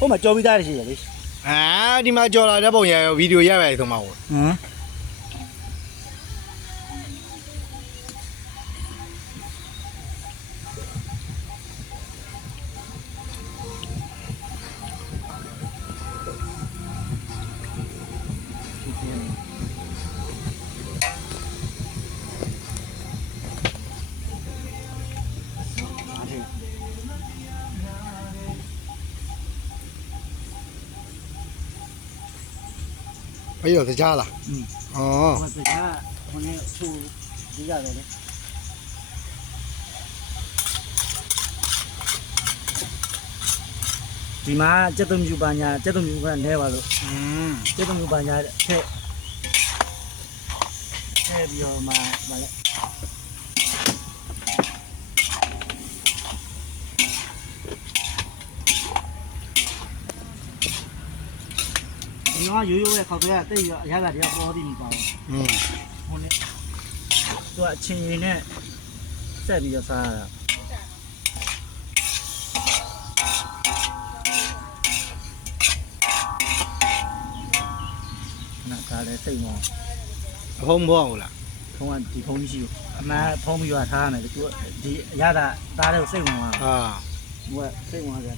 ဟိုမှာကြော်ပြီးသားရှိတယ်လေ ဒီမှာကြော်လာတဲ့ပုံရဗီဒီယိုရရတယ်ဆိုမှဟုတ် ဘယ်ရောတကြားလားဩ ဟိုကကြာဟိုနေ့ဆူဒီရတယ်လေဒီမှာစက်သုံးမြူပါညာစက်သုံးမြူကနဲပါလို့စက်သုံးမြူပါညာထက်ပြီးတော့မှမလဲဒီမှာရိုးရိုးရဲ့ခောက်တဲ့တိတ်ရအရသာတရားပေါ်တည်နေပါဘူးဟိုနေ့သူကအချင်းရည်နဲ့ဆက်ပြီးတော့စားရတာဒါလည်းစိတ်မော အဖုံးမဟုတ်ဘူးလား ဖုံးကဒီဖုံးကြီးရှိအမှန်ဖုံးပြီးတော့ထားရမယ်သူဒီအရသာသားတွေကိုစိတ်ဝင်သွား ဟာ ဟိုကစိတ်ဝင်သွားတယ်